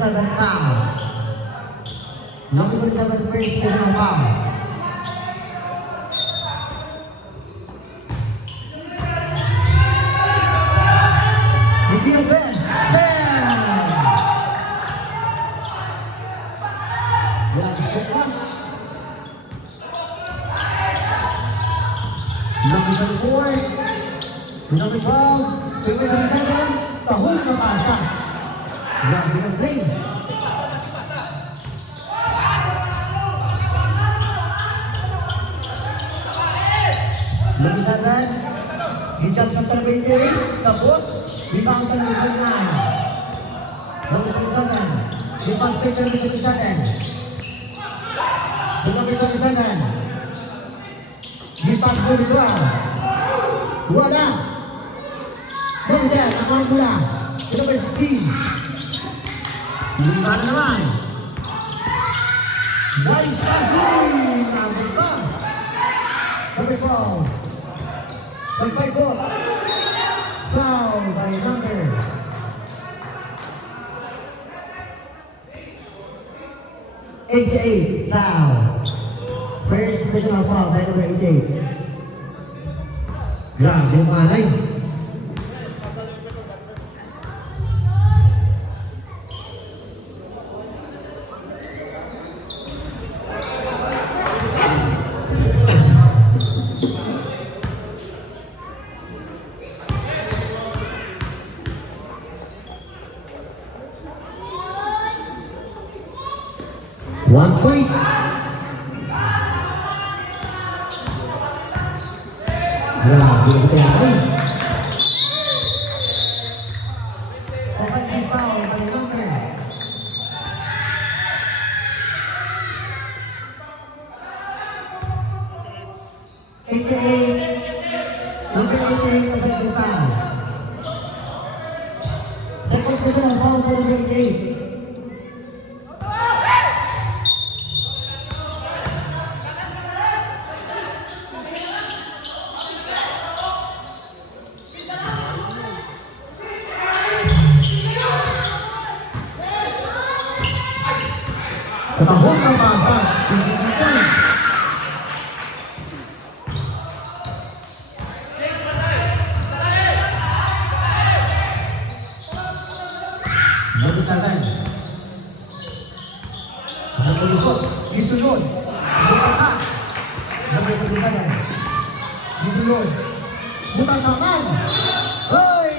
27 foul. Number 27 first personal foul. Hindi na press. Number 24, number 12, number 27, tahong na pasa. Grabe ng play. Number 7, hijab sa celebrity, tapos, rebound sa number 9. Number 27, the pass play sa number 27. Number 27, di pas berjuang, wala, Benjen, akan bola, number 16, lima naman, Wise Ashley, number 12, pag-fight ball, foul by number 88, foul. First personal foul by number 88. Grabe yung malay. One point. Grabe yung kaya. Offensive foul by number 88. Number 88 offensive foul. Second personal foul by number 88. Tahong ng basa, number 7. Ang pulisot, gisunod. Butakan. Number 77. Gisunod. Butakan. Hoy!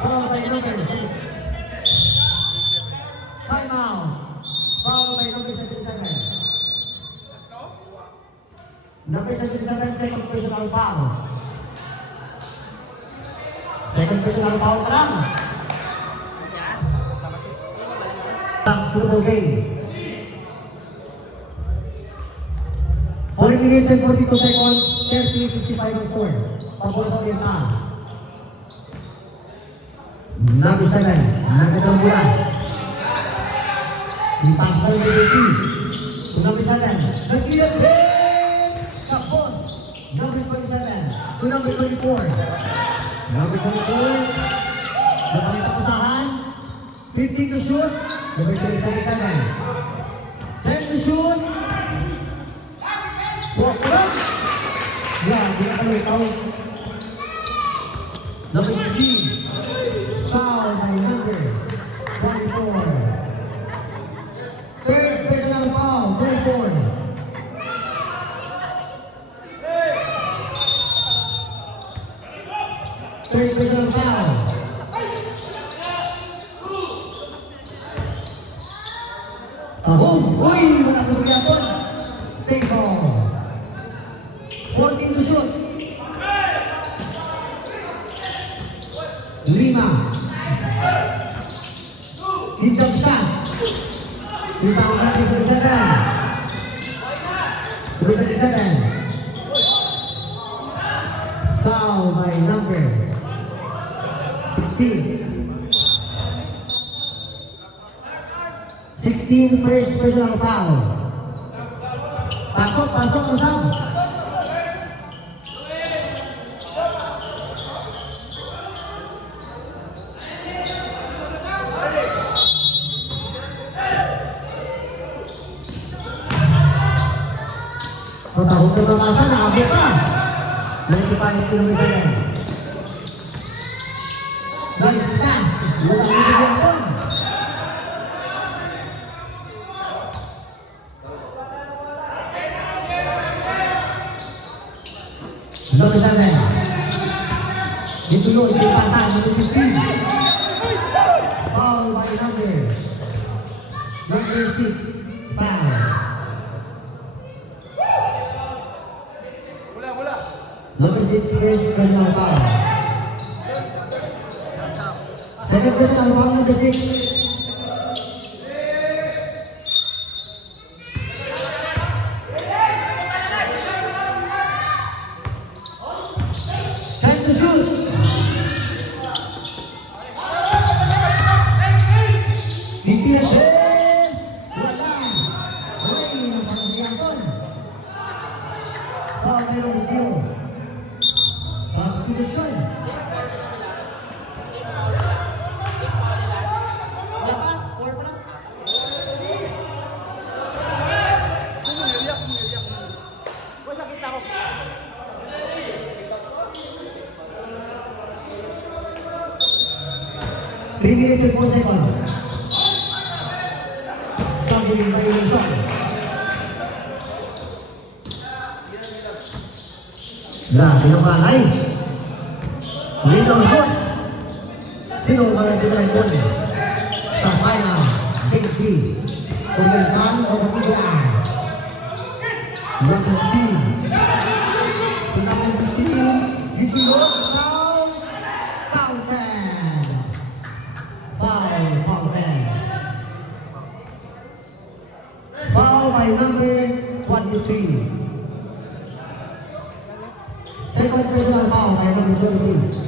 Foul by number 6. Time out. Foul by number 77. Number 77, second personal foul. Second personal foul pa lang. Football game. 40 minutes and 42 seconds, 30-55 ang score. Pabor sa Oriental. Number 7, nagkatang bola. Ipas sa MVP. Number 7, nag-i-appear. Tapos, number 27 to number 24. Number 24, napakitapusahan. 15 to shoot. Number 27. 10 to shoot. Walk up. Yeah, di na kami ikaw. Number 15. Foul by number 24. Third personal foul, 34. Third personal foul. Uy! Wala ko sa gapon. Save ball. 14 to shoot. 5. Hijab shot. Rebound sa 37. Foul by number 16. 16 first personal foul. Pasok ang sab. Patahog na mamasa, nakabot pa. 95 km/h. Nice pass. Wala ang bigyan ko. Number 7. Dito yun, pinapasan, number 15. Foul by number 6. Foul. Number 6 is personal foul. Second personal foul, number 6. Time to shoot. Hindi na best. Wala. Uy, napakasiyakon. Foul by number 0. Substitution. Three minutes and 4 seconds. Targeting violation. Grabe yung kalay. Little Boss. Sino ang mga tinaypon sa final Game 3? Kumintan o Matiguan? Number 15. So number 15 is the foul. Fountain. Foul. Foul by number 23. Second personal foul by number 23.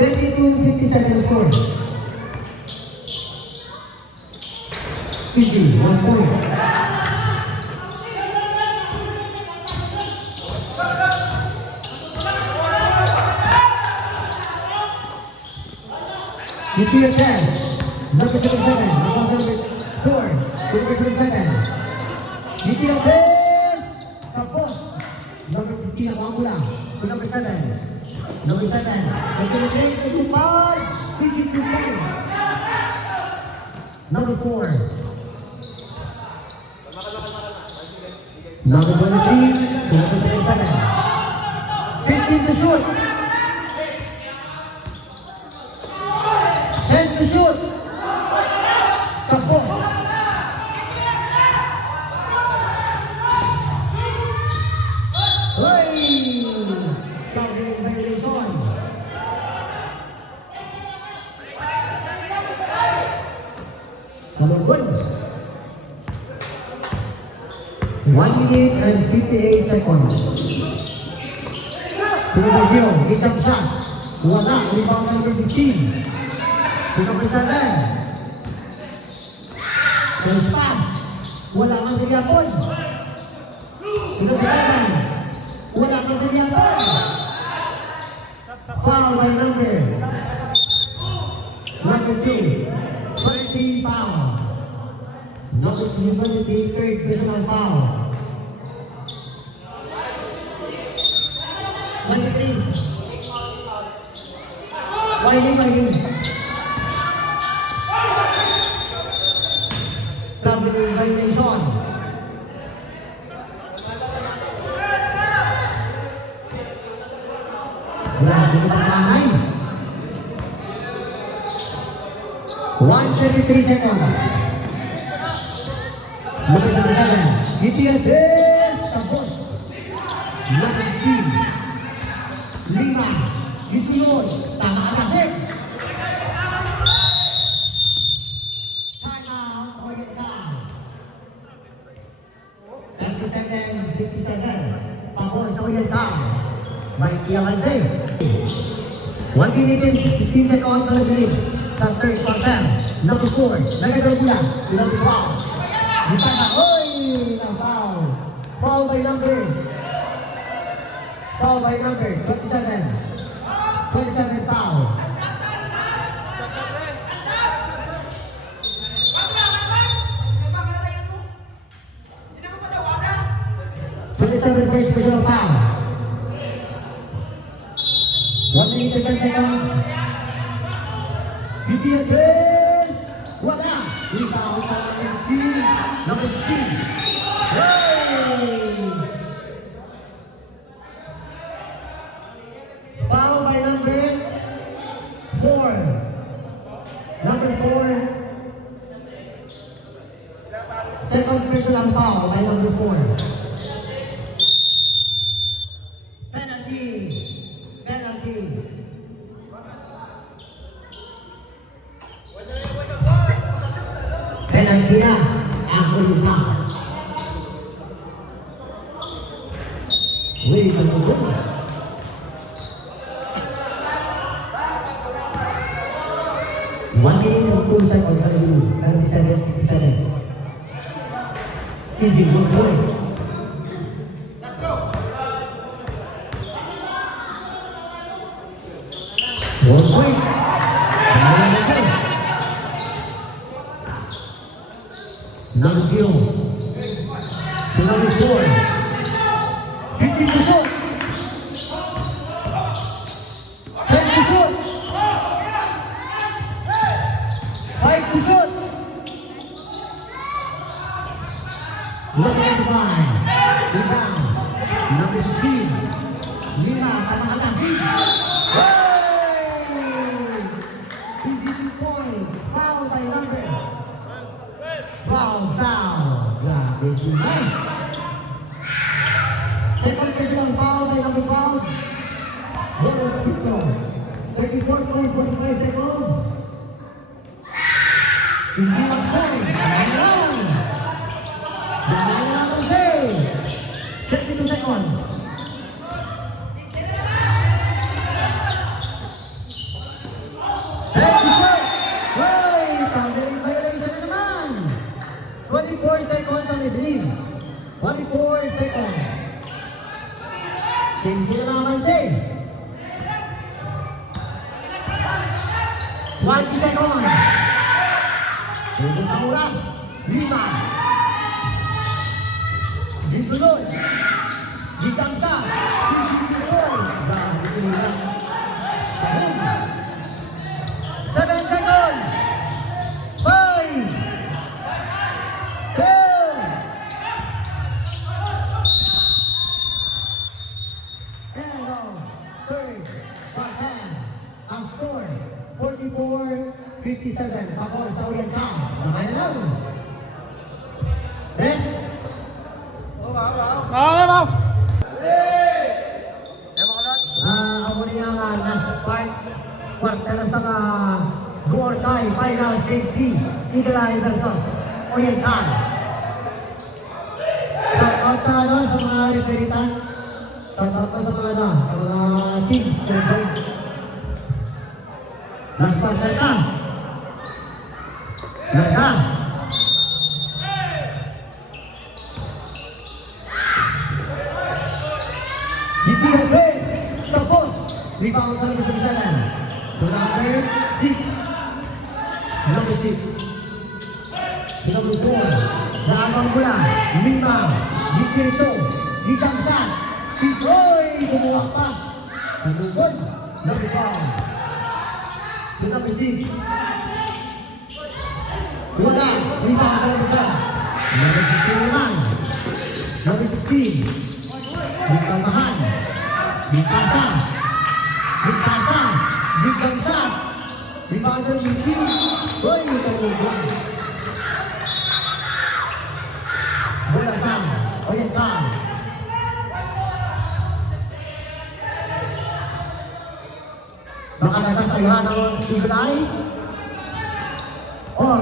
32-57 score. Fiji, 1 point. Interior pass, number 77, number 4, number 27. Interior pass, tapos, number 15 ang mga mula, number 7. Number 7, number 3, number 5, 52 points. Number 4. Number 23, number 27. 15 to shoot. 10 to shoot. Tapos. Hey! Targeting violation. Kalugod. 1 minute and 58 seconds. Pinabasyo, jump shot. Wala, rebound sa number 15. Pinabasyalan. First pass. Wala kang sigyapon. Pinabasyalan. Wala kang sigyapon. Foul by number 2. 20 foul. Number 23, third personal foul. 23. Wailing. Traveling violation. Grabe yung pagkahay. 1:33 seconds. Number 77. Interior pass. Tapos. Number 16. 5. Gisulod. Tama ka kasi. Time out. Orient time. 37-57. Pabor sa orient time. May iyakansi. 1 minute and 15 seconds sa nagilid. Sa third quarter. Number 4. Nagagawa sila. Number 12. Ditaka. Oy! Na-foul. Foul by number 27. 27 foul. 7 first personal foul. 1 minute and 10 seconds. BTN Chris! Wala! Rebound sa NC. Number 16. Hey! Foul by number 4. Number 4. Second personal foul by number 4. Penalty. Penalty. Penalty na. Ang ulit na. Wait a minute. One minute and 2 seconds sa review. 97. Easy, good point. One point. Number 0. To number 4. 50%. 10%. 5%. Number 5. Rebound. Number 16. Lima, Tamakatasi. Easy 2 points. Foul by number. Foul. Grabe, Jumay. Second personal foul by number 12. Bonus Victor. 34.45 seconds. Easy 1 point. Run. Jangan natin say. 32 seconds. Violation na naman. 24 seconds ang i-believe. 24 seconds. Sino na naman say. 20 seconds. Tugas ang oras. 5. Disunod. Dikamsa. Disunod. 7 seconds. 5. 4. There we go. Third. Backhand. Ang score. 44-57. Pabor sa Oriental. Naman lang. Red. Ako niya nga last part. Quarter sa mga Guortay Finals Game 3. Eagle Eye versus Oriental. Shout out sa mga referitan. Shout out sa mga teams. Last quarter ka. Yan ka. BTN Chris. Tapos. Rebound sa number 7. To number 6. Number 6. To number 4. Lagang mula. 5. Dikirito. Dikamsa. Oy! Bumuwak pa. Nagugod. Number 5. To number 6. Wala. Rebound sa number 7. Number 16 naman. Number 16. Dikambahan. Dikasa. Dikasa. Dikamsa. Rebound sa number 6. Oy! Tumugod. Bulasan. Oriental. Baka nagkasayhan ng Eagle Eye or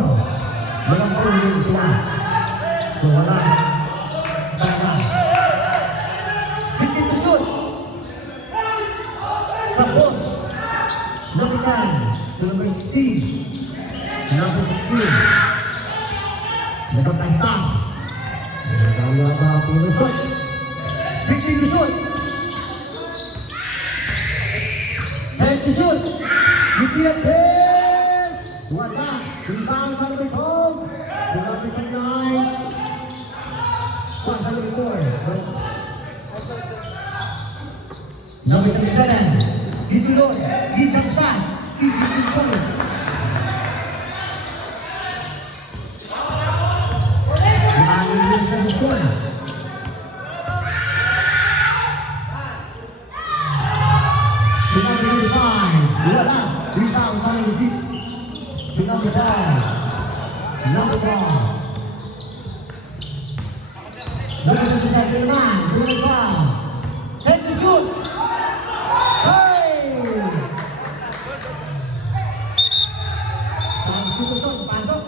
malampong din sila. So wala. Baka 50 to shoot. Tapos number 10 to number 16. Number 16 nagkakasta. Nagkakawa ba ang pinusot? 50 to shoot. To shoot. BTN Chris. Wala. Rebound sa number 12. To number 29. Pass sa number 4. Number 77, Easy Lord, he jump shot, Easy 2 points. Release na sa score. To number 85, wala, rebound sa ng hits. To number 5, number 4. Number 77, man, to number 12. Head to shoot. Hey! Sa institusyon, pasok.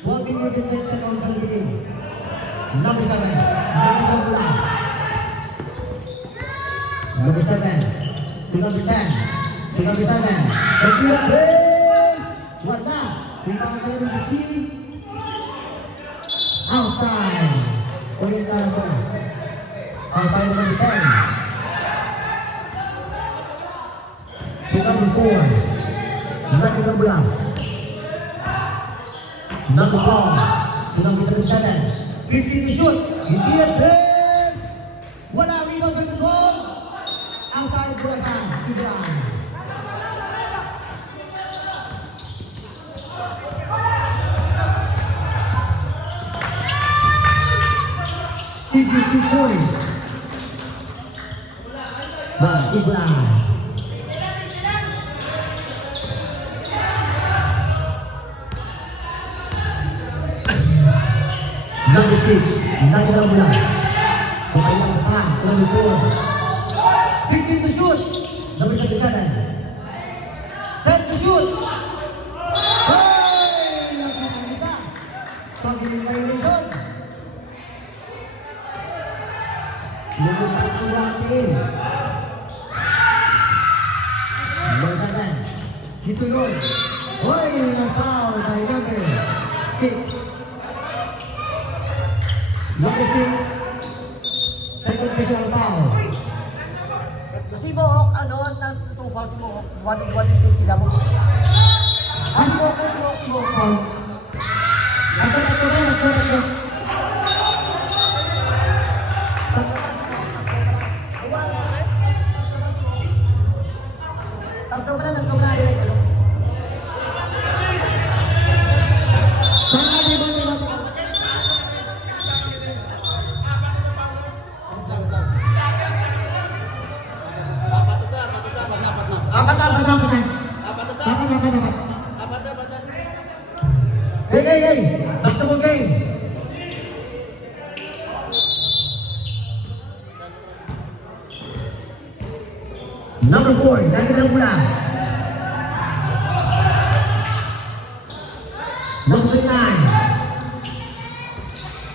1 minute and 10 seconds ang game. Number 7, number 1. Number 7, to number 10, to number 7. The field plays. What now? Rebound sa number 15. Outside. Ulit na ito. Outside number 10. To number 4. Lagi na bulang. Number 4. To number 77. 15 to shoot. Hindi na plays. Wala rebound sa control. Outside Burasan, Ibrahim. Easy 2 points. Ibrahim. Number 6, Naki Rambulan. Kukailang kasahan, number 4. 15 to shoot. Number 77. 10 to shoot. Hey! Nakakita. Pag-iling violation. Lumutang ang watin. Number 7. Gisunod. Hoy! Na-foul by number 6. Number 6. Second personal foul. Si Mohawk, nag-2-4 si Mohawk. 1-6 sila mo. Si Mohawk. Ito. Nagtong na rin. Hey! Back to the game. Number 4, Naki Rambulan. Number 29.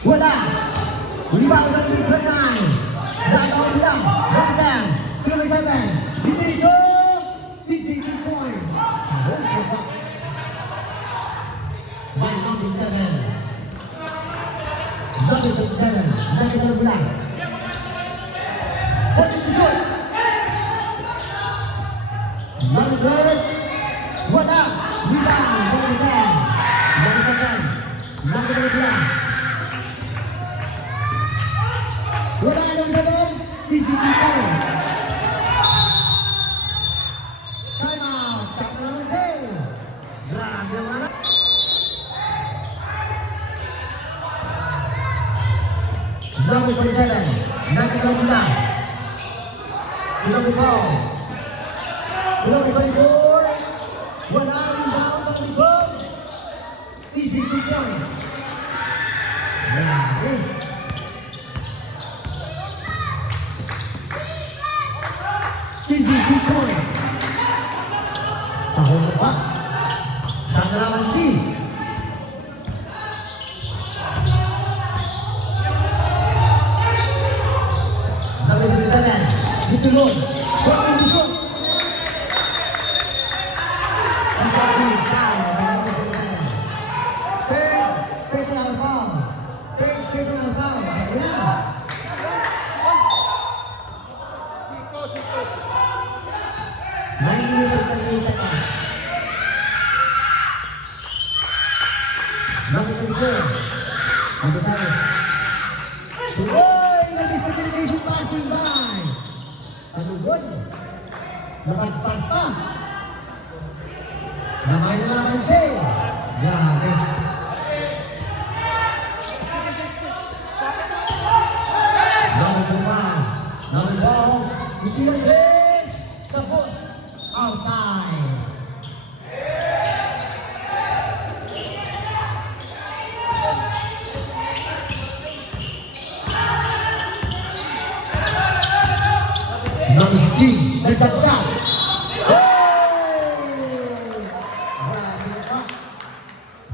Wala. Rebound sa number 29. Naki Rambulan. Number 10. To number 7. Dito. This is 2 points. By number 7. Number 7. Naki Rambulan. Watch it to shoot. Number 12. Wala. Rebound. Number 10. Number 7. Number 11. Wala. Number 7. This is 2 points. Time out. Sa number 10. Grabe ang anak. Number 27. Naki Rambulan. Number 12. Number 24. Wala rebound sa control. Easy 2 points. Easy 2 points. Tahon na pa. Sandra Mansi. Number 27. Ditulog. Welcome to shoot. Number 24. Number 7. Uy! Nag-disconnect napansin. Grabe. Number 1. Number 12. Hindi lang this. Tapos. Outside. Number 16. Nag-jump shot.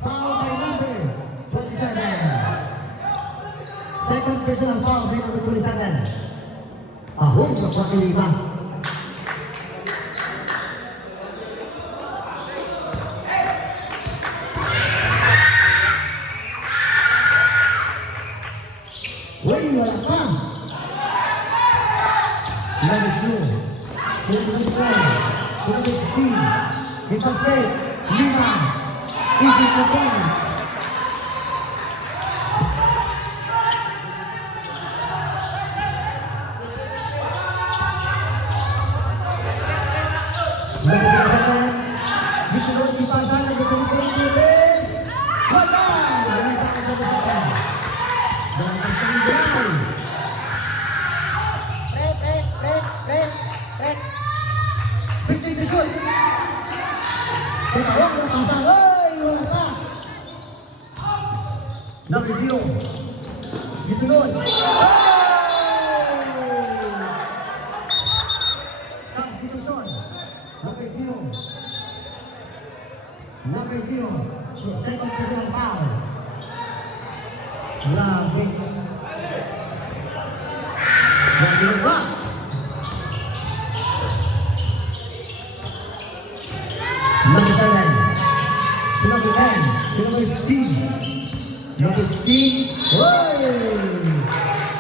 Foul by number 27. Second personal foul by number 27. Tahong na pagkaliba. Uy, wala pa. Number 2. Number 4. Number 16. Kita straight. 5. Easy for them. Disunod ipasan ang gusto ng Pilipinas. Wala! Wala pa ang gusto ng Pwede to shoot! Pagkawag ng pasang, ay! Wala pa! Number 0. Disunod! Substitution. Number 0. Number 0. Second personal foul. Grabe. Grabe ba? Number 7. Number 10. Number 16. Number 16. Oy!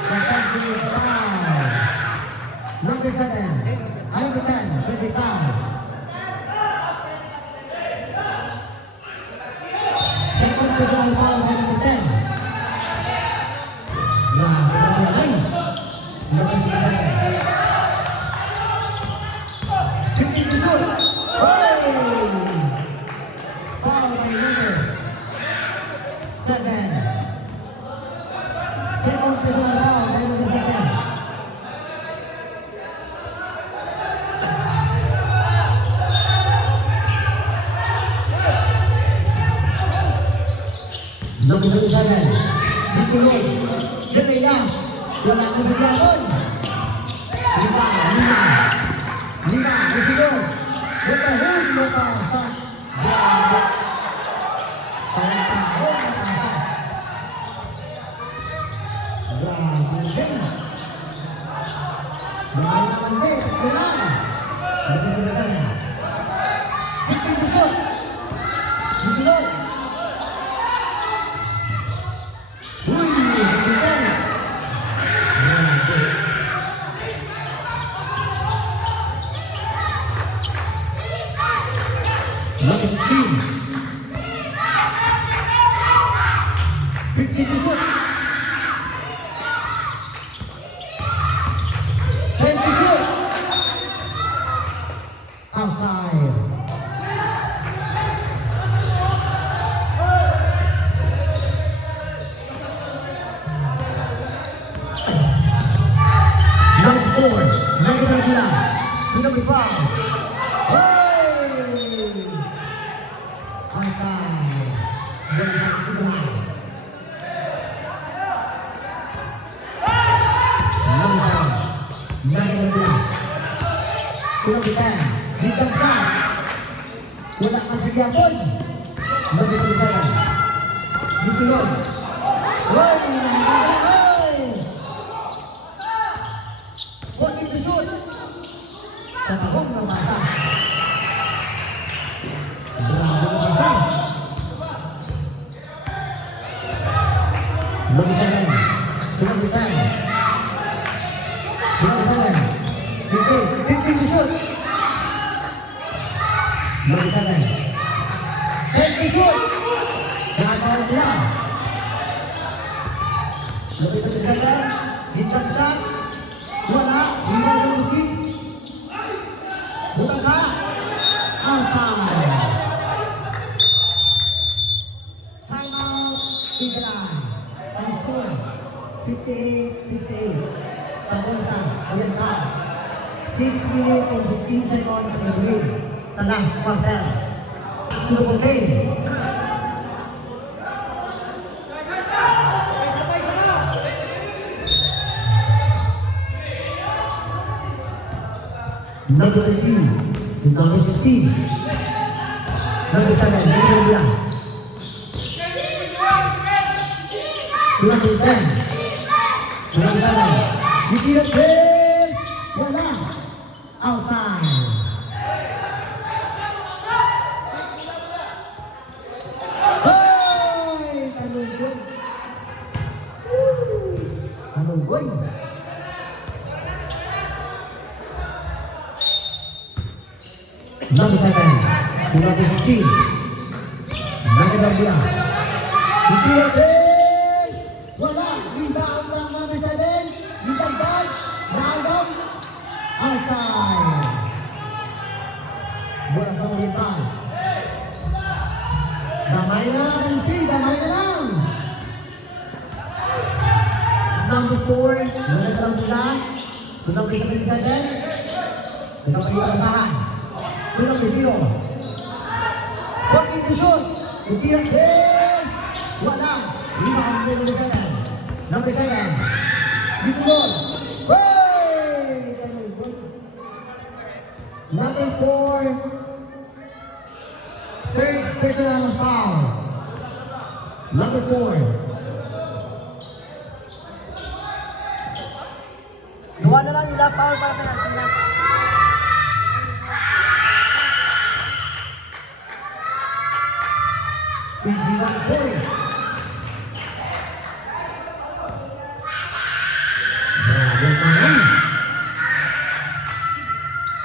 Second personal foul. Number 7. Number 10. Personal foul. Second personal foul by number 10. Number 7. 50 to shoot. Foul by number 7. Second personal foul by number 7. Number 7. Disunod. Ganila. Wala ang biglaon. 5. Disunod. Matahong matasa. Matahong matasa. Grabe din. Mahal naman din. Kulang. Number 7. 50 to shoot. Disunod. Uy! Disunod. Number 16. 50 to shoot. 10 to shoot. Outside. Number 4. Number 12. Number 12. Outside. Number 10. Jump shot. Wala kas bigyan. Number 7. Disunod. Oy! 40 to shoot. Tatahong ng basa. Grabe ng basa. Number 7. Number 10. Number 7. 50 to shoot. Number 7. 10 to shoot. Gagawin nila. Number 7. Jump shot. Wala. Number 6. Bukan ka. Outside. 68. Tagosa, Oriental. 6 minutes and 15 seconds in the game sa last quarter. Sunod game. Number 13 to number 16. Number 7, Rachel Blanc. Number 10. Number 7. Nikita Chase. Wala. Outside. Hoy! Tanunggoy. Tanunggoy. Number 7, number 16. Number 9. Nikita Chase. Wala. Rebound sa number 7. Ditagdag. Nagam. Outside. Bola sa Oriental. Damay na lang, Nancy. Damay na lang. Number 4. Nanagalang bola. To number 77. Nagkapagpasahan. To number 0. Walking to shoot. Nikita Chase. Wala. Rebound po number 7. Number 7. Dito doon. Hey! Number 4. Third personal foul. Number 4. Gawa na lang nila foul para penalty na. Easy 1 point. Grabe naman.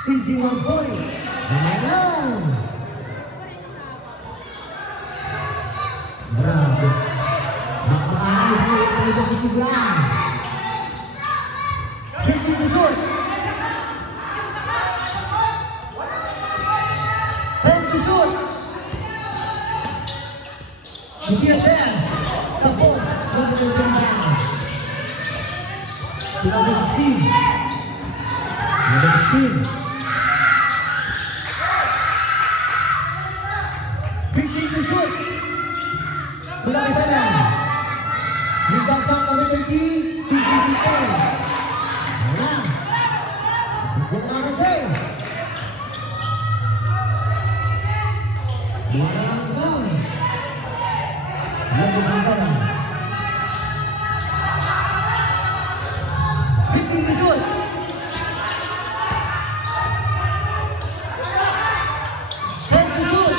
Easy 1 point. Naman lang. Grabe. Napakaayos mo yung tayo sa tiglan. 50 to shoot. 10 to shoot. Hindi na fair. Tapos, number 10. Number 16. Number 16. 15 to shoot. Mula ka sana. Hinggang sa number 20. 50 points. Wala. Wala ka sa'yo. Wala ka sa'yo. Number 7. 15 to shoot. 10 to shoot.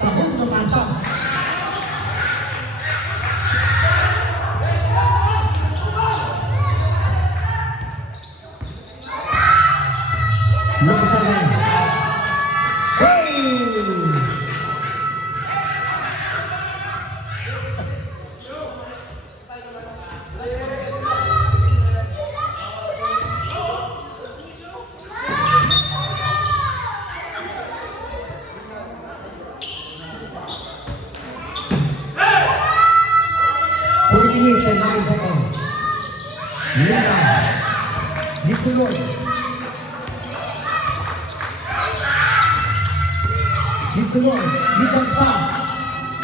Tahong napasok. Number 7. Hey! Minutes and 9 seconds. Lila. Disulod. Disulod. Ditagsa.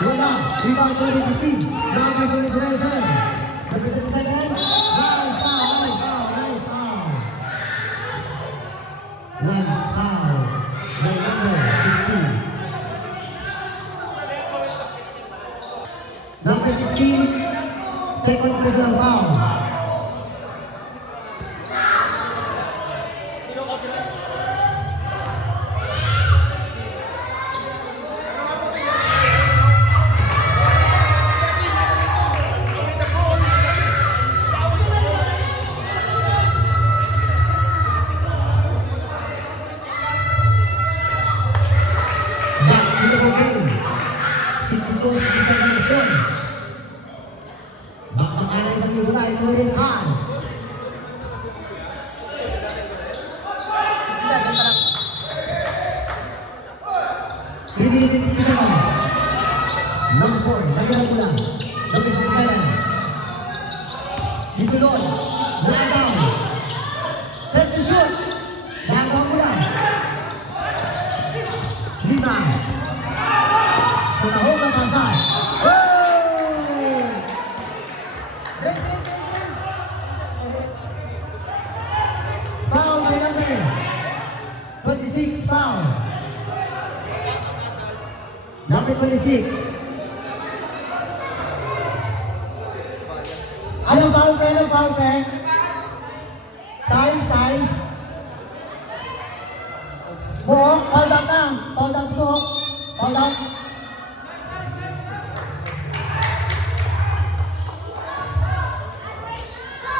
Wala. Rebound sa ulit team. Number 77. Number 77. Nice foul. Nice foul. Nice foul. Nice foul. By number 16. Number 16. Second personal foul. Back to the game. 64-67 score. Bakakanay sa iyo na yung Oriental. 67 pa lang. 3 minutes and 50 seconds. Number 4, nagawin ko lang. Number 67. Isulod. Nakaw. Set to shoot. Nakaw mula. 5. Sunahog ang pasar. Oh! Break. Foul by number 26, foul. Number 26. Anong foul, pre? Anong foul, pre? Size. Buhok, foul down lang. Foul down sa buhok. Foul down.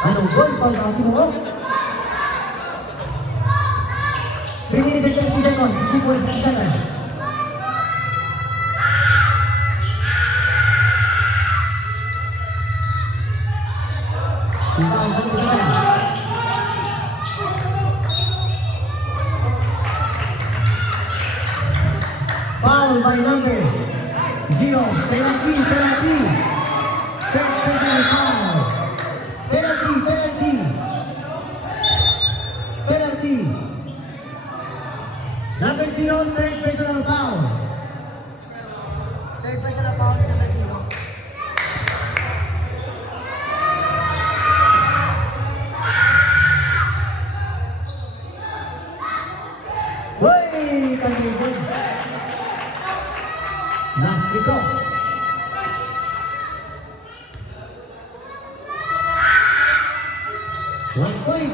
Anong goal? Foul down sa buhok. 3 minutes and 30 seconds. 6.67. Foul by number 0. Penalty. Personal foul. Penalty. Number 0, third personal foul. Third personal foul, number 0. Hoy! Kanigod. Last free throw. One point.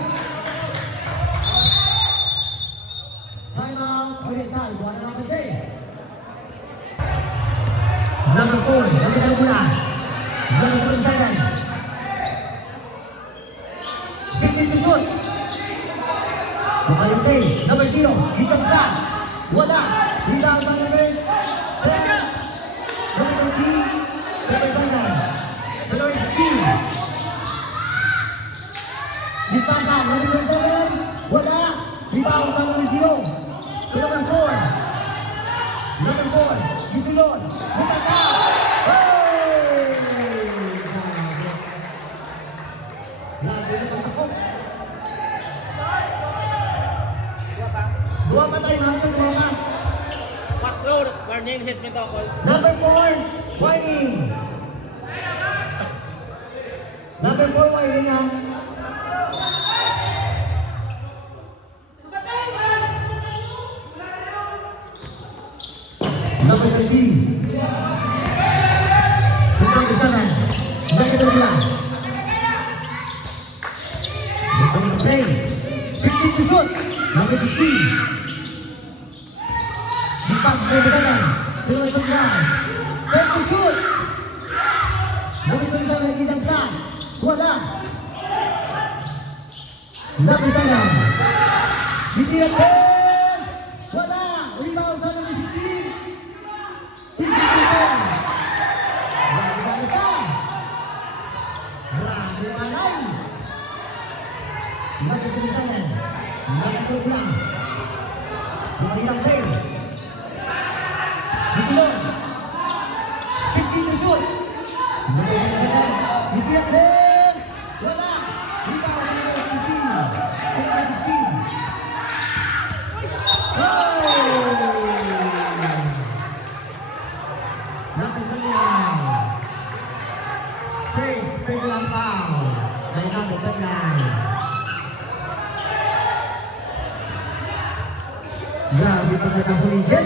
Timeout. Oriental. Buwan na natin say. Number 4. Number 4 mula. Number 7. 15 to shoot. Bukaling play. Number 0. Hijab shot. Wala. Rebound sa number 10. Number 3. Number 7. Number 16. Lipasan. Number 7. Wala. Rebound sa number 0. Number 4. Number 4. Gisulon. Butata. Hey! Grabe na ang takot. Dua pa tayo mga dua pa. 4, warning set nito ako. Number 4, warning. Number 4, warning ha. Number 13. Number 7. Number 12. Number 10. 15 to shoot. Number 16. Pass number 7. Number 29. Set to shoot. Number 27. Hijab shot. Wala. Number 7. Hindi na pass. Wala. Rebound sa number 16. Number 27. Number 12. Bukitang play. Gisulon. 15 to shoot. Number 27. Hindi na pass. Wala. Rebound sa number 15. Number 16. Number 29. First personal foul by number 29. Grabe pagkakasulin dyan.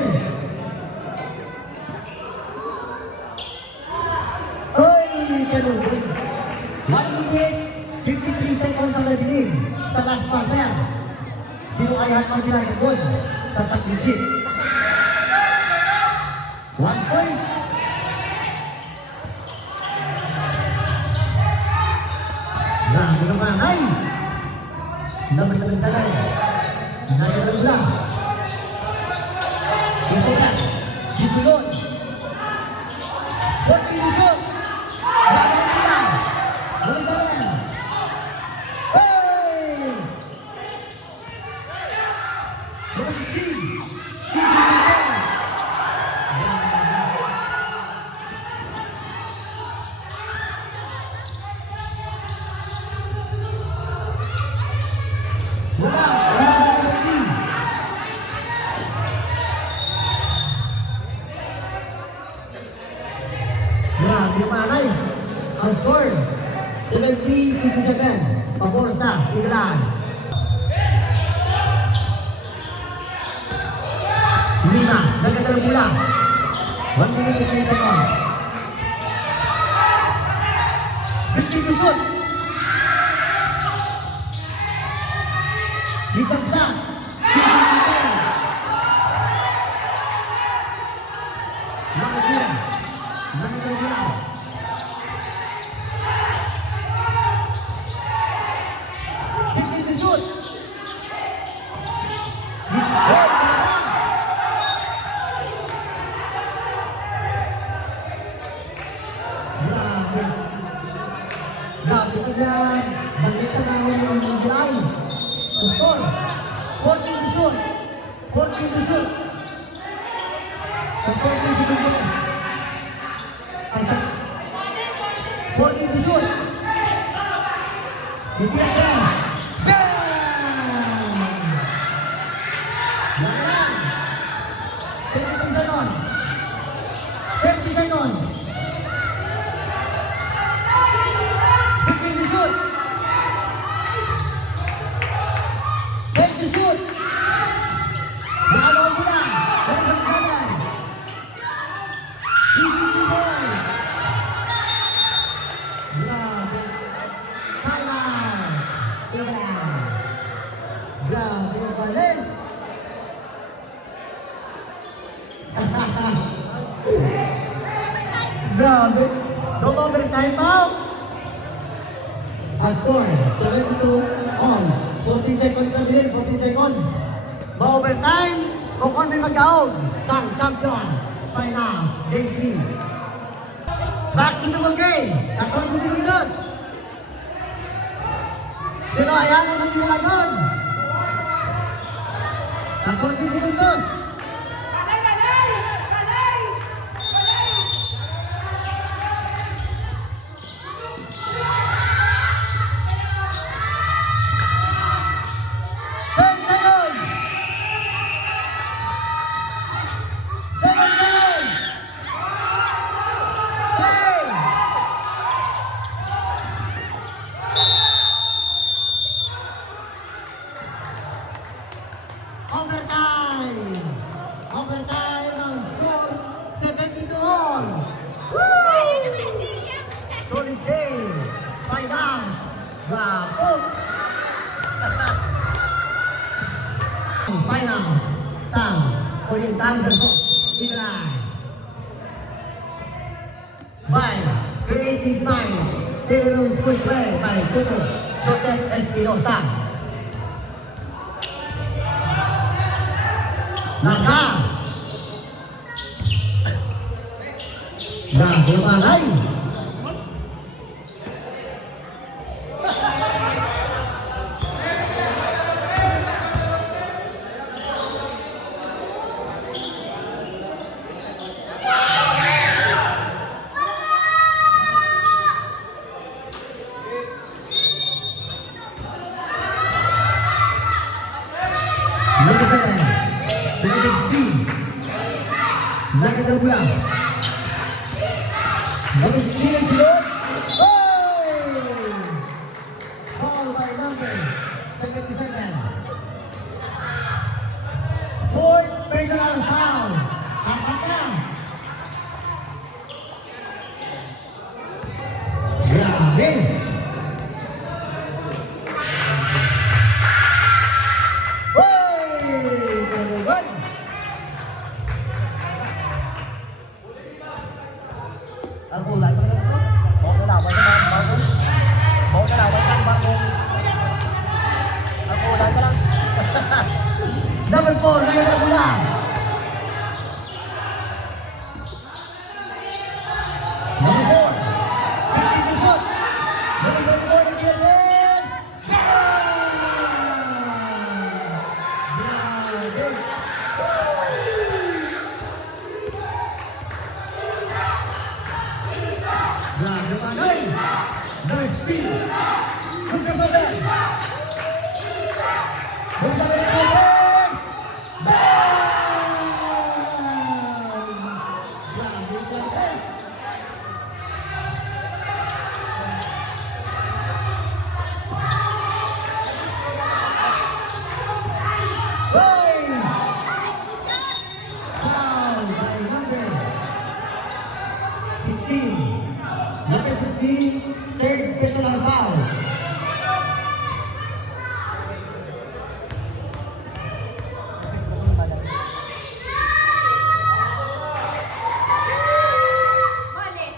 Hoy, kanugod. 1 minute, 53 seconds ang nabiling sa last quarter. Sino kaya ang kinagagod sa championship? 1 point. Grabe naman. Ay! Number 7 sanay. Nagagod lang. Gusto ka. Gisulon. 14 to shoot. Nagagod lang. Number 7. Hey! Number 16. Grabe yung manay. Ang score, 70-67. Pabor sa England. Lima, nagkatalang bola. 1 minute and 20 seconds. 50 to shoot. Deep shot. Grabe ka dyan. Balik sa namin yung England. The score, 14 to shoot. 14 to shoot. 14 to shoot. 14 to shoot. Hindi na siya. Bam! Yan lang. 30 seconds. 30 seconds. 15 to shoot. 10 to shoot. Nakalaw mo na. Meron sa kanan. Easy to ball. Grabe. Timeout. Grabe yung balis. Grabe. Don't overtime out. A score, 72 on. 14 seconds na bilhin, 14 seconds. Ma-overtime, kung may mag-aog. Sang champion, finals, game 3. Back to the game, 14 segundos. Sino ayan ang magiging doon? 14 segundos. Overtime! Overtime ang score, 72 all! Woo! Solid game! Finals! Bravo! Finals! Sang Oriental versus England! By Creative Minds, Telenews Sports Play by Tuto Joseph Espinosa. Naka! Grabe yung alay! Number 7. Lagi daw bola. Number 16 shoot. Oh! Foul by number 77. Fourth personal foul. Apat na. Grabe. Ang kulay pa na gusto. Bawang nalaman sa mga bago. Bawang nalaman sa mga bago. Ang kulay pa lang. Number 4, nagkakala bola. Number 4, 50 to shoot. 16. Number 16, third personal foul.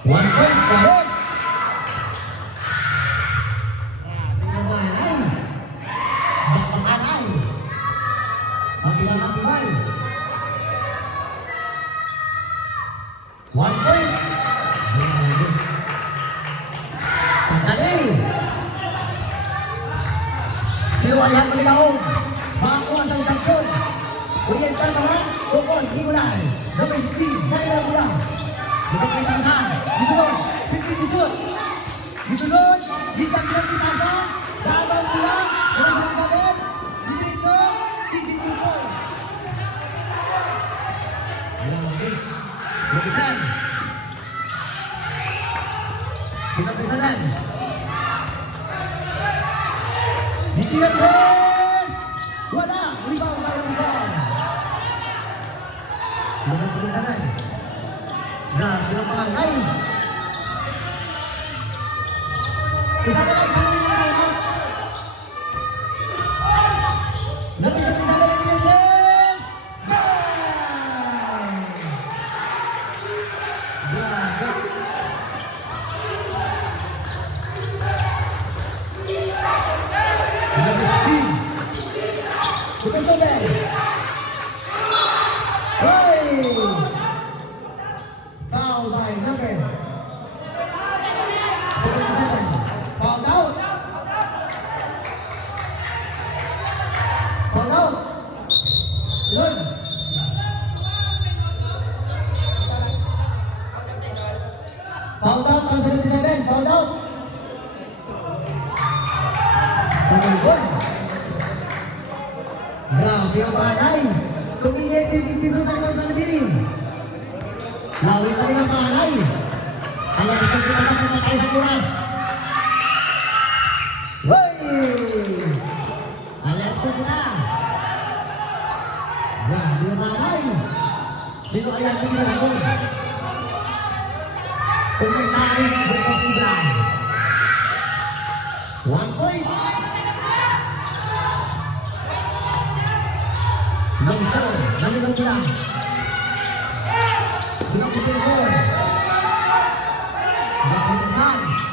One point, Cabos. Tingnan. Bakbakan. Matibay. One point. Sandali. Sinuwayan Panginoon. Bako ang isang champion. Oriental naman. Bukod, Himulay. Number 16, dahil na mula. Bukan pertasan. Disunod. 50 disut. Disunod. Di champion di pasa. Dabang pula. Jalan sabit. Di diretso. Di situ. Lukisan. Pinapisanan. Ditilang press. Wala. Rebound tayo rebound. Lukisan. Nah, bilang pangai. Bisa ada lagi satu yang lebih bisa ada lagi yang press. Lebih speed. Bukan sobek. Foul by number 77. Foul out. Foul out. Yun. Foul out ang 77. Foul out. Pagulbon. Grabe ang panay. Tumingin si Jesus sa diri. Lawi pa rin ang pangalay. Kaya ito kita na punta tayo sa kuras. Wey! Kaya ito kita. Grabe ang pangalay. Sino kaya ang pinila ko? Pumuntahin versus Ibran. 1 point. Nangko, nangko lang. Bilang putol. Bakit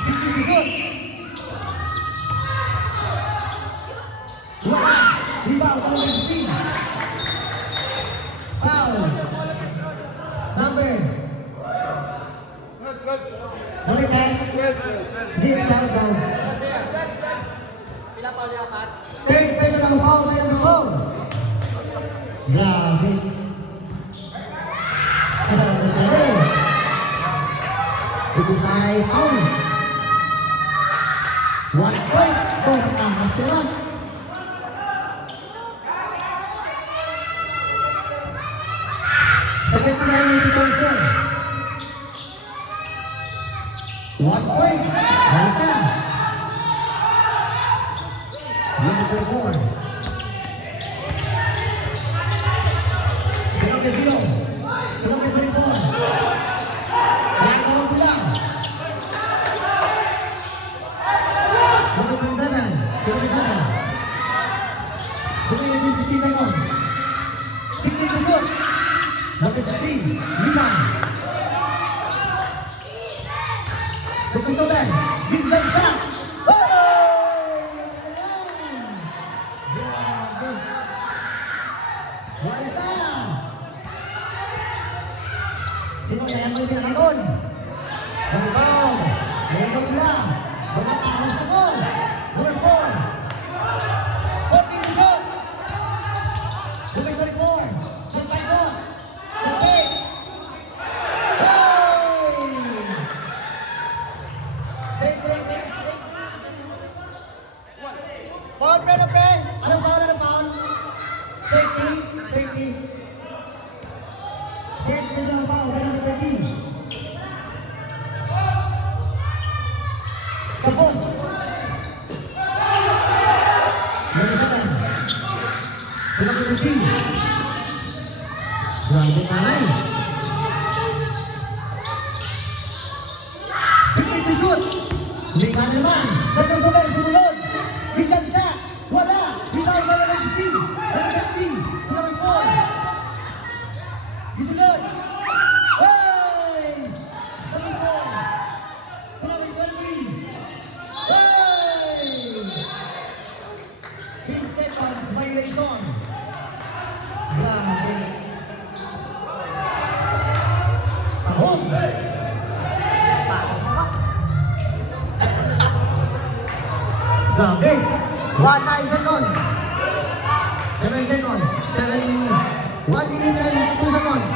50 disut. Wala. Rebound sa number 16. Foul. Number 10. Zero down. Ilang pa niya, Pat? Third personal foul by number 4. Grabe. Itu saya foul. 1 point. Sekarang. Second player will be posted. 1 point. Malta. Number 4. Number 0. Number 24. Yang kau bilang. Number 27. Number 7. Number 50 seconds. 50 disut. Number 16. 5. Number 7. Big jump shot. Sino kaya ang sila ngayon? Bumbaw! Ngayon sila! Bumatakas na po! Number 4! 14 disut! Number 24! Number 5! Number 8! Foul, pre! Anong foul? 30. First personal foul, number 13. Tapos. Lima na naman. Nagkasunod, sumunod. Biglang shot. Wala. Rebound sa number 16. Number 13. Sa number 4. Gisunod. Hey! Number 4. Sa number 23. Hey! 3 seconds violation. Grabe. Tahong. Pakas mo ba? Grabe. 1 seconds. 7 seconds. 1 minute and 2 seconds.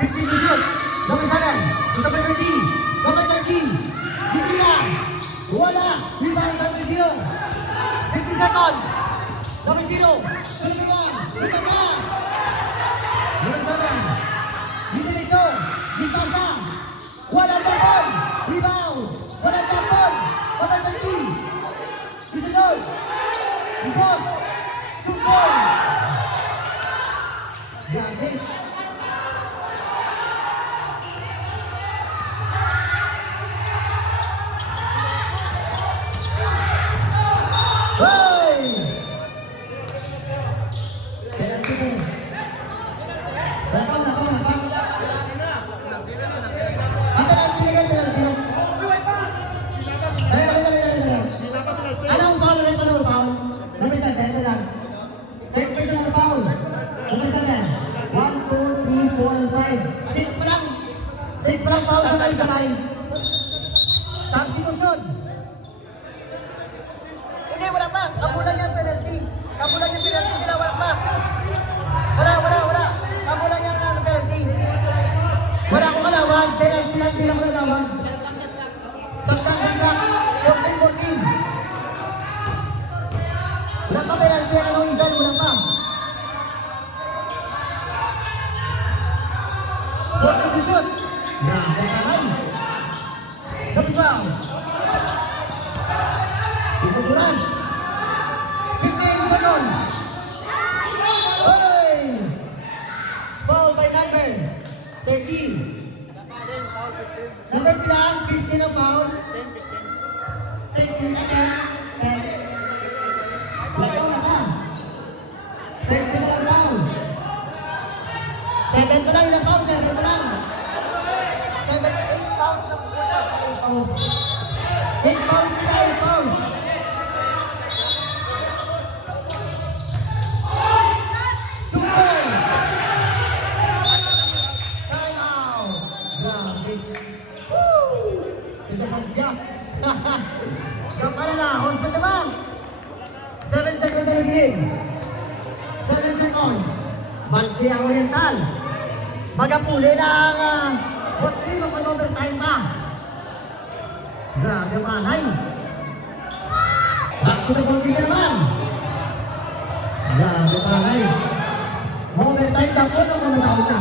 15 to shoot. Number 7. To number 13. Number 13. Hindi na. Wala. Rebound sa number 0. 50 seconds. Number 0. Number 1. Punta ka. Number 7. Hindi dito. Lipas na. Wala tapon. Rebound. Wala tapon. Number 13. Isunod. Ipos. 2 points. Grabe. Hey! Penalty po. Lapang. Anong foul ulit? Anong foul? Number 7, ito lang. 10 personal foul. Number 7. 1, 2, 3, 4, 5. 6 pa lang. 6 pa lang foul sa time sa line. Substitution. Hindi, wala pa. Kapulang yan penalty. Kapulang yung penalty sila, wala pa. Wala. Kapulang yung penalty. Wala akong kalawan. Penalty lang, hindi lang ko kalawan. Saktan. 14. Wala pa penalty yan ang igal, wala pa. 40 to shoot. Grabe ka lang. Double foul. Ipos uras. 15 seconds. Hey! Foul by number 13. Number plan, 15 na foul. 13 again. 10. Wala ka. 10 na foul. 7 pa lang, ilang foul? 7 pa lang. 7, 8 fouls na po. 8 fouls. 8 fouls sila, 8 fouls. Super! Time out! Grabe. Woo! Sila sadya. Kapala na, hospital naman. 7 seconds na nagiging. 7 seconds. Bansi ang Oriental. Magapuli na ang 40 mag-overtime pa. Grabe ang anay. Back to the ball naman. Grabe ang anay. Overtime ka po ng mga tao ka.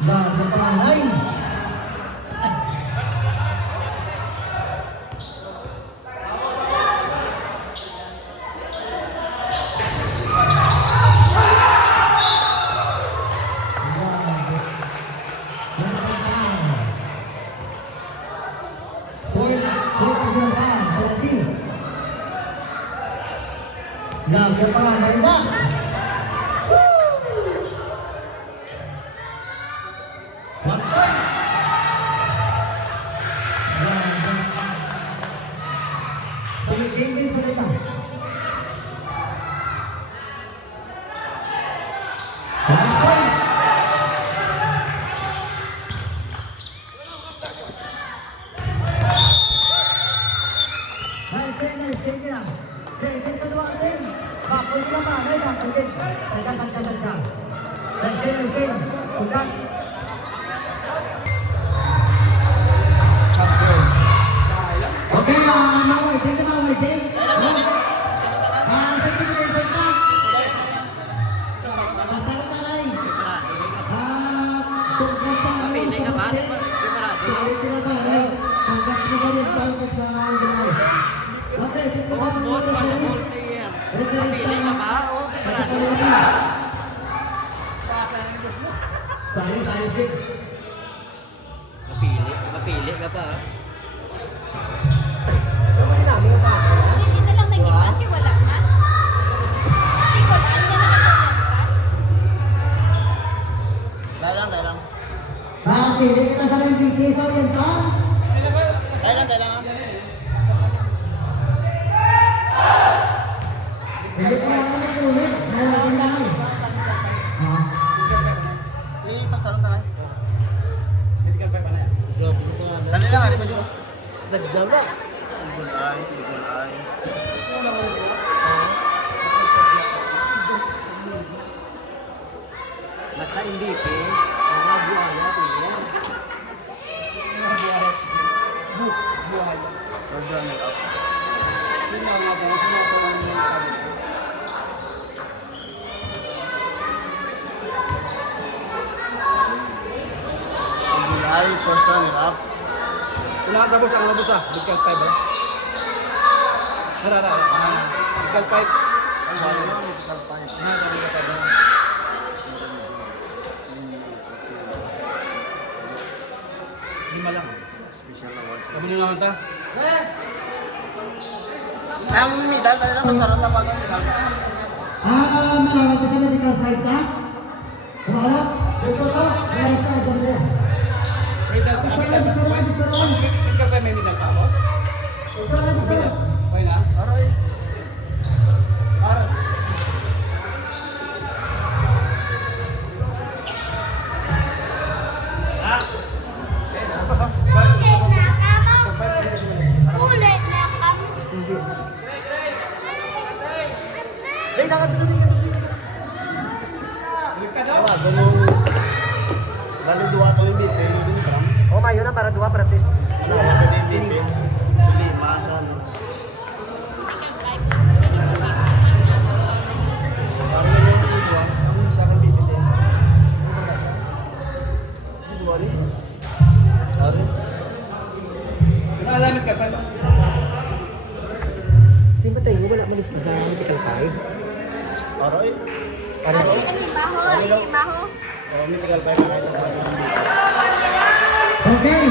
Bago panay. Bago panay na. Game din sa kita. Champion. Okay, maway, sige maway, sige. Sige, sige, sige. Masarap na lang. Tungkol sa Mapili ka ba? Di ba? Sorry, tinatawag. Congrats mo kami sa July. Okay, sige. Boss, volleyball player. Mapili ka ba? O parado? Sayang, sayang, sige. Mapili ka ba? Hindi na lang nag-iwan kay wala na. Hindi ko lang na Dahil lang. Pili kita sa mga PK sa oriental. Dahil lang. Pili ka lang ng ulit. Malaking lang. Pas taruh. Grabe ko nga. Dali lang, hari mo dyan. Dagdaga. Ibon ay. Basta MVP, mga buhaya po yan. Runner up. Ibon ay first runner up. Kailangan tapos ang labos ah. Bigkal 5 ah. Harara. Bigkal 5. Ang wala na, mythical 5. Lima lang. Special awards. Kami nyo lang ito. Ang medal, dali lang, basta ron tawagan medal. Malawag ka sa medical side ka? Kumala? Dito ka? Malawag ka, dito ka. Medal pa. Bigkal 5 may medal pa ako. Okay na? Aray. Ulit na kami. Hey, nakatuloy ka. Wala, ganun. Bali dua to yung bit, pero dun kam. Oh, mayo na para dua practice. Sa mga din bit. Sa lima, sa ano. Parang yun yung dua. Ang sa akin bit din. Di dua rin. Dari. Naalamit ka pa. Simpa tayo, wala malis na sa medical 5. Aray. Ari ang limaho. Oh, mythical 5 na ito. Okay.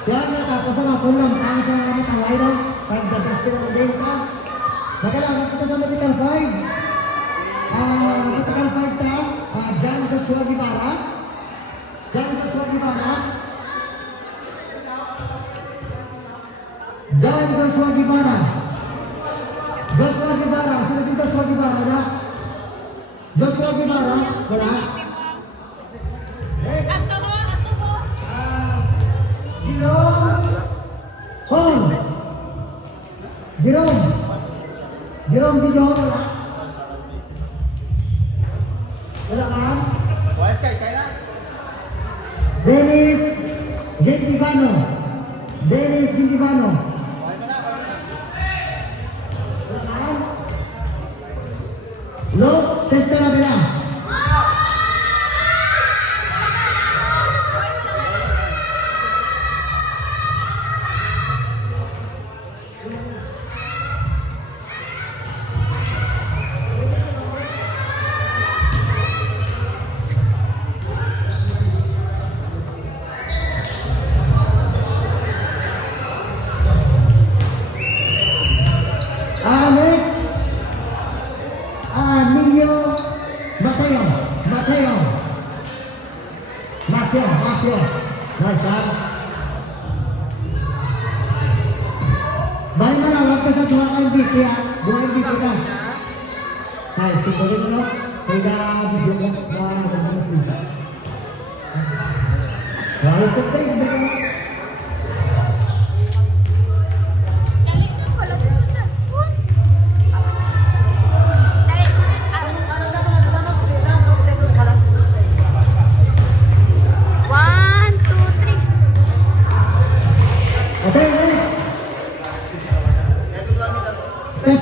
Siya na tapos ang kulang ang sa mataway daw. Pag-dabas ko ng game ka. Nagkailangan kita sa medical 5. Medical 5 ta. Jan Joshua Guevara. Jan Joshua Guevara. Jan Joshua Guevara. Joshua Guevara. Sino si Joshua Guevara na? Joshua Guevara. Wala. Ato mo. Jerome. Paul. Jerome. Jerome di John. Wala ka? Wais kay kaya. Dennis Gintivano. Dennis Gintivano. Wala ka? Lo Testerabela. Next, Emilio Mateo. Nice shot. Bali na lang, huwag ka sa tuwa ka MVP ha. Buhay MVP ka. Nice, tutuloy mo no? Kaya video ko, mas lisa. Wow, ito tayo, hindi ka na. Galing mo pala dito siya. Uy. Dahil, ano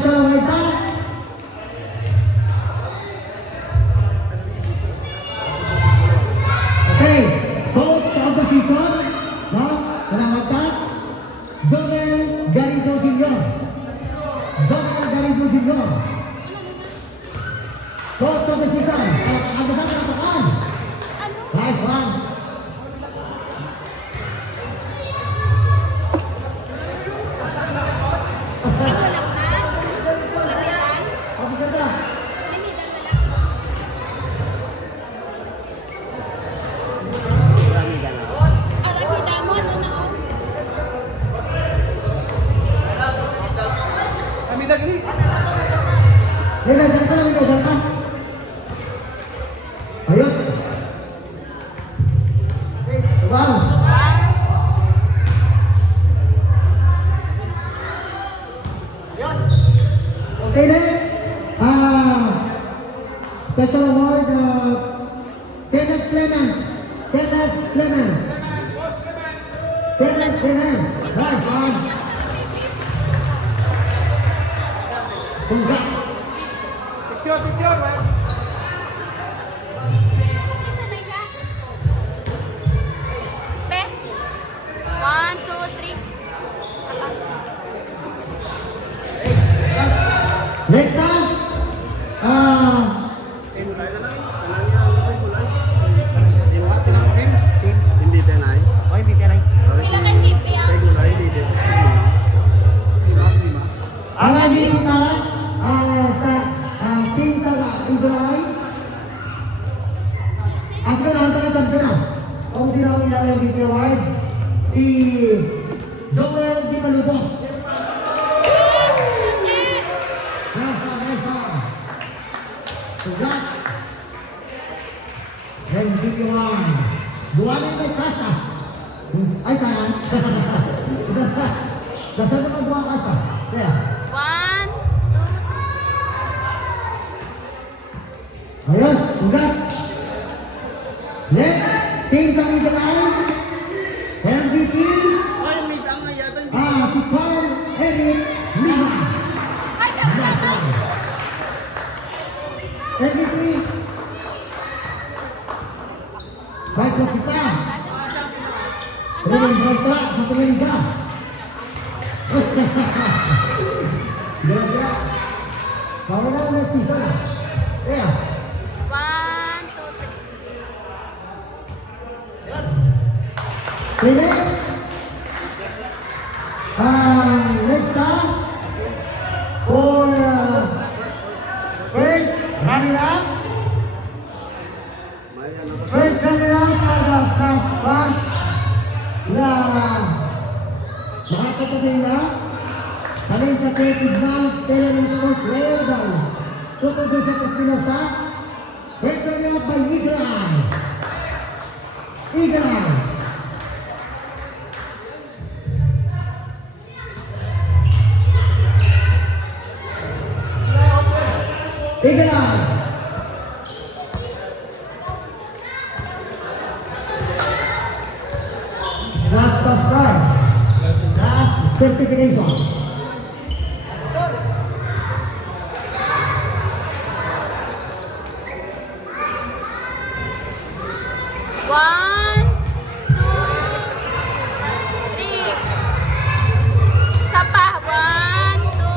special way back. Okay, coach of the season, no? Salamat ka. Joel Garrido Jr. Joel Garrido Jr. Coach of the season. Ano ba ang Ano? Nice one. Walang na? Napitan? Ang ganda. May medal na lang. Ah, napitan mo, ano na ako? Kami dagli. May medal ka. Ayos. Wow. Okay, next. Special award, Kenneth Clement. Kenneth Clement. Kenneth Clement. Nice one. Congrats. Picture, man. Sanay ka? Pe? 1, 2, 3. Next time, Kulay na lang. Talang niya ang gusto yung kulay. Inuhat ka ng teams. Hindi tenay. Oh, hindi tinay. Ilang kang gift kaya? Sa kulay, hindi. Inuhat lima. ang nandito na sa team sa Ibrahim. Ang kananta na tanto na. Kung sino ang ilang MVP award, si Joel Di Malubos. Shit! Nice one. Congrats. MVP award. Duwanan kay Kasha. Ay, sayang. Dasal naman duwa Kasha. Kaya. 1, 2, Ayos, congrats. Next, team sa Ibrahim. MVP. Ay, may tanga yata. Si Carl Eric Lima. ay, dapat! MVP. Baik po kita. Terima kasih sa pemerintah. Kira-kira. Kalau na next season. Yeah. 1, 2, 3. Okay, next. Let's start for first runner-up. First runner-up pada class pass na makakatasin na halin sa creative dance, talent sports, rail dance. Tukod sa Espinosa. First runner-up by Eagle Eye. Eagle Eye. Eagle Eye. Last pass prize. Last certification. One, two, three. Isa pa. 1, 2,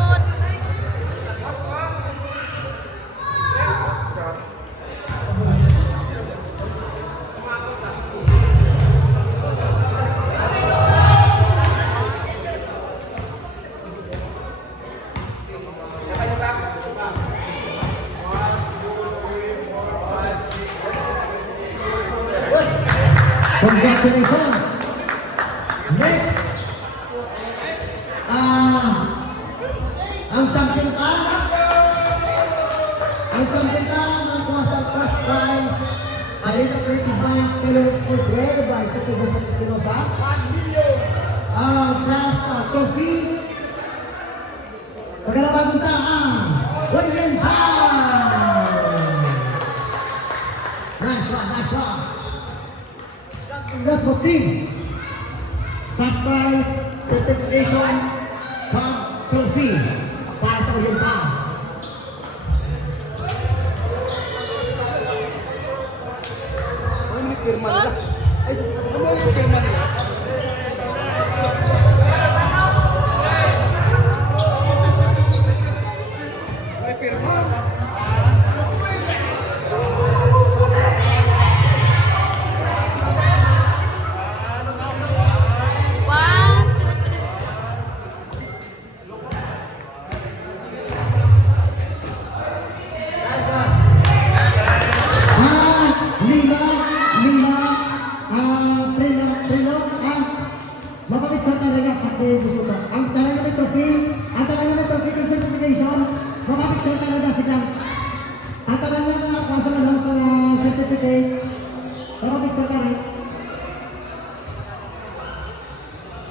Congratulations. Next. Ang champion ka. Ang champion ka. Ang kuwasang first prize. Halin sa 35 kilo sports red by Tukod sa Espinosa. Plus trophy. Pagkalabagong taang. William Hall. Nice one, nice one. Congrats for team. First prize, certification, trophy. Para sa William Hall.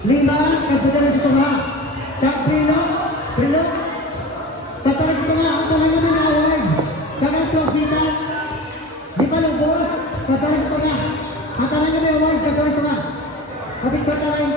5, kapitalan sa tunga. Kang Prilo, patalag sa tunga, ang talaga na award. Kang Profita, di pa lubos, patalag sa tunga. Ang talaga na award, patalag sa tunga. Kapit patalag,